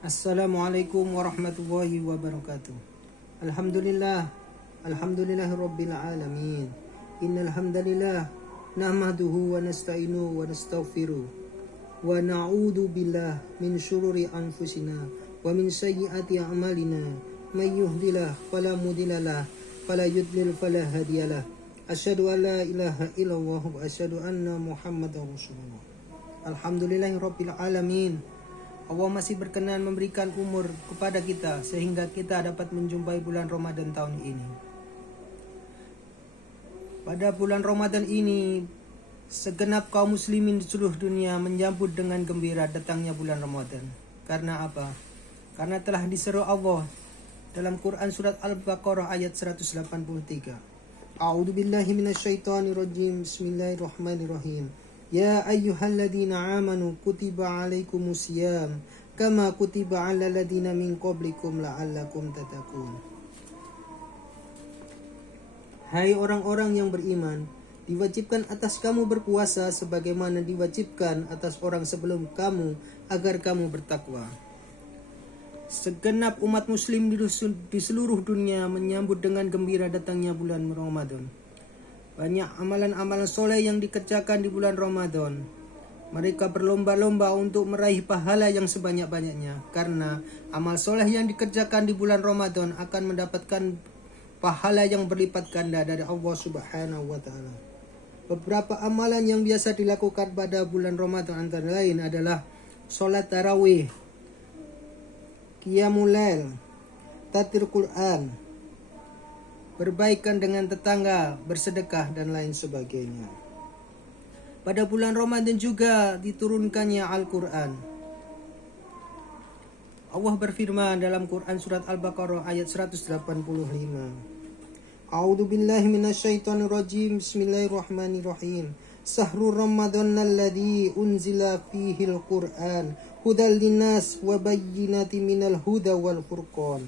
Assalamualaikum warahmatullahi wabarakatuh. Alhamdulillah, alhamdulillahirabbil alamin. Innal hamdalillah nahmaduhu wa nasta'inuhu wa nastaghfiruh wa na'udzu billah min syururi anfusina wa min sayyiati a'malina. May yahdihillahu fala mudhillalah fala yudlil fala hadiyalah. Asyhadu an la ilaha illallah wa asyhadu anna Muhammadar Rasulullah. Alhamdulillahirabbil alamin. Allah masih berkenan memberikan umur kepada kita sehingga kita dapat menjumpai bulan Ramadan tahun ini. Pada bulan Ramadan ini, segenap kaum muslimin di seluruh dunia menyambut dengan gembira datangnya bulan Ramadan. Karena apa? Karena telah diseru Allah dalam Quran surat Al-Baqarah ayat 183. A'udzu billahi minasyaitonir rajim. Bismillahirrahmanirrahim. Ya ayyuhalladzina amanu kutiba alaikumusiyam kama kutiba alal ladzina min qablikum la'allakum tattaqun. Hai orang-orang yang beriman, diwajibkan atas kamu berpuasa sebagaimana diwajibkan atas orang sebelum kamu agar kamu bertakwa. Segenap umat muslim di seluruh dunia menyambut dengan gembira datangnya bulan Ramadan. Banyak amalan-amalan soleh yang dikerjakan di bulan Ramadan. Mereka berlomba-lomba untuk meraih pahala yang sebanyak-banyaknya. Karena amal soleh yang dikerjakan di bulan Ramadan akan mendapatkan pahala yang berlipat ganda dari Allah Subhanahu wa Ta'ala. Beberapa amalan yang biasa dilakukan pada bulan Ramadan antara lain adalah sholat tarawih, qiyamul lail, tatir Quran, berbaikan dengan tetangga, bersedekah, dan lain sebagainya. Pada bulan Ramadan juga diturunkannya Al-Quran. Allah berfirman dalam Quran surat Al-Baqarah ayat 185. A'udzu billahi minasyaitonir rajim. Bismillahirrahmanirrahim. Sahrul Ramadan alladzi unzila fihil Qur'an hudal linnas wa bayyinatin minal huda wal furqan.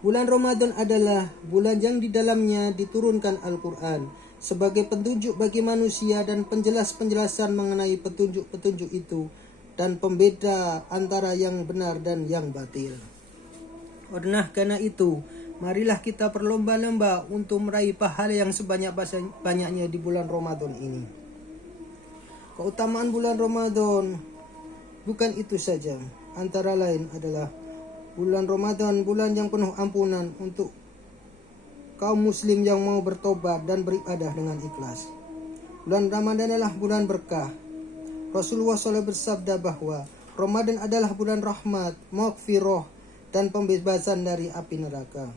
Bulan Ramadan adalah bulan yang di dalamnya diturunkan Al-Quran sebagai petunjuk bagi manusia dan penjelasan mengenai petunjuk-petunjuk itu dan pembeda antara yang benar dan yang batil. Karena itu, marilah kita berlomba-lomba untuk meraih pahala yang sebanyak-banyaknya di bulan Ramadan ini. Keutamaan bulan Ramadan bukan itu saja, antara lain adalah bulan Ramadan, bulan yang penuh ampunan untuk kaum muslim yang mau bertobat dan beribadah dengan ikhlas. Bulan Ramadan adalah bulan berkah. Rasulullah SAW bersabda bahwa Ramadan adalah bulan rahmat, maghfirah, dan pembebasan dari api neraka.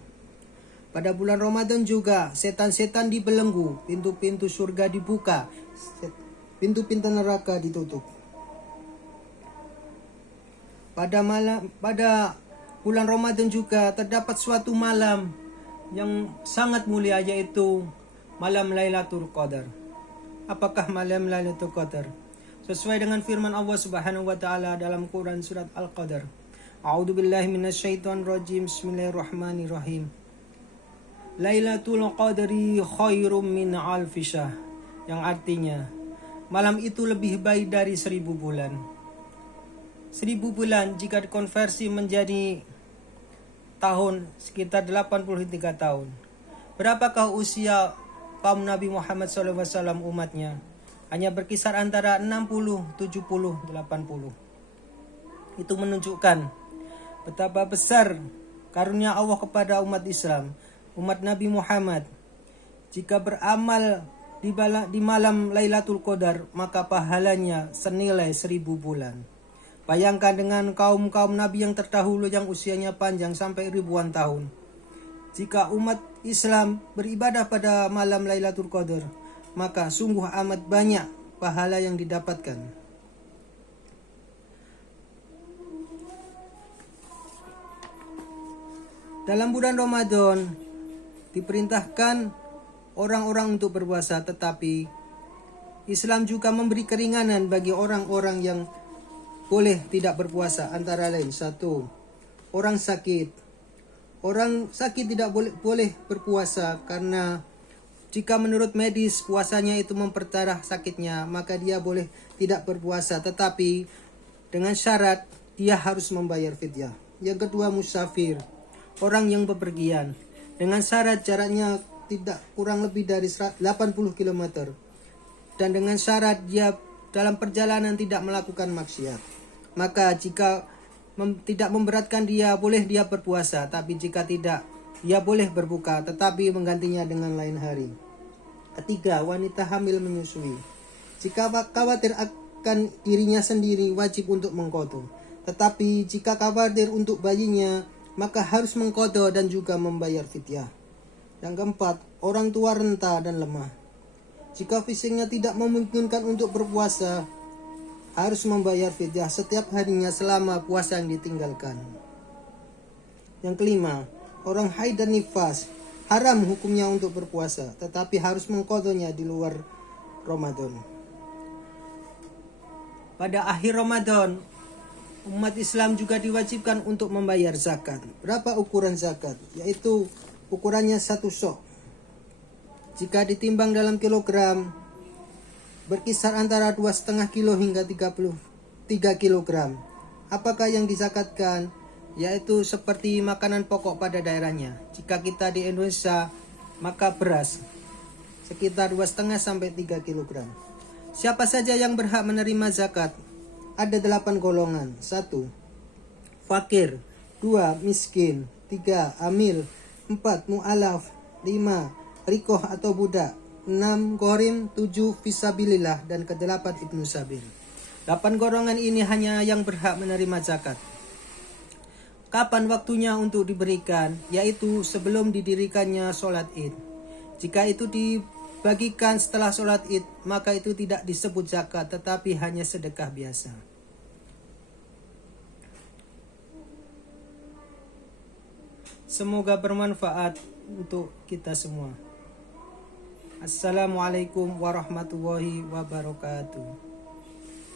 Pada bulan Ramadan juga setan-setan dibelenggu, pintu-pintu surga dibuka, pintu-pintu neraka ditutup. Pada bulan Ramadan juga terdapat suatu malam yang sangat mulia, yaitu malam Lailatul Qadar. Apakah malam Lailatul Qadar? Sesuai dengan firman Allah Subhanahu wa Ta'ala dalam Quran surat Al-Qadar. A'udzu billahi minasyaitonir rajim. Bismillahirrahmanirrahim. Lailatul Qadri khairum min alfi syahr, yang artinya malam itu lebih baik dari 1000 bulan. 1000 bulan jika dikonversi menjadi tahun sekitar 83 tahun. Berapakah usia kaum Nabi Muhammad SAW umatnya? Hanya berkisar antara 60, 70, 80. Itu menunjukkan betapa besar karunia Allah kepada umat Islam, umat Nabi Muhammad. Jika beramal di malam Lailatul Qadar, maka pahalanya senilai 1000 bulan. Bayangkan dengan kaum-kaum Nabi yang terdahulu yang usianya panjang sampai ribuan tahun. Jika umat Islam beribadah pada malam Lailatul Qadar, maka sungguh amat banyak pahala yang didapatkan. Dalam bulan Ramadan diperintahkan orang-orang untuk berpuasa, tetapi Islam juga memberi keringanan bagi orang-orang yang boleh tidak berpuasa, antara lain 1. Orang sakit. Orang sakit tidak boleh berpuasa karena jika menurut medis puasanya itu memperparah sakitnya, maka dia boleh tidak berpuasa, tetapi dengan syarat dia harus membayar fidyah. Yang kedua, musafir, orang yang bepergian dengan syarat jaraknya tidak kurang lebih dari 80 km dan dengan syarat dia dalam perjalanan tidak melakukan maksiat. Maka jika tidak memberatkan dia, boleh dia berpuasa, tapi jika tidak, dia boleh berbuka tetapi menggantinya dengan lain hari. Ketiga, wanita hamil menyusui. Jika khawatir akan dirinya sendiri, wajib untuk mengqadha. Tetapi jika khawatir untuk bayinya, maka harus mengqadha dan juga membayar fidyah. Yang keempat, orang tua renta dan lemah. Jika fisiknya tidak memungkinkan untuk berpuasa, harus membayar fidyah setiap harinya selama puasa yang ditinggalkan. Yang kelima, orang haid dan nifas, haram hukumnya untuk berpuasa, tetapi harus mengqadhanya di luar Ramadan. Pada akhir Ramadan, umat Islam juga diwajibkan untuk membayar zakat. Berapa ukuran zakat? Yaitu ukurannya 1 sok. Jika ditimbang dalam kilogram, berkisar antara 2,5 kilo hingga 33 kilogram. Apakah yang dizakatkan? Yaitu seperti makanan pokok pada daerahnya. Jika kita di Indonesia, maka beras sekitar 2,5 sampai 3 kilogram. Siapa saja yang berhak menerima zakat? Ada 8 golongan. 1. Fakir. 2. Miskin. 3. Amil. 4. Mu'alaf. 5. Rikoh atau budak. 6. Ghorim. 7. Fisabilillah. Dan ke-8 Ibnu Sabil. 8 golongan ini hanya yang berhak menerima zakat. Kapan waktunya untuk diberikan? Yaitu sebelum didirikannya sholat id. Jika itu dibagikan setelah sholat id, maka itu tidak disebut zakat, tetapi hanya sedekah biasa. Semoga bermanfaat untuk kita semua. Assalamualaikum warahmatullahi wabarakatuh.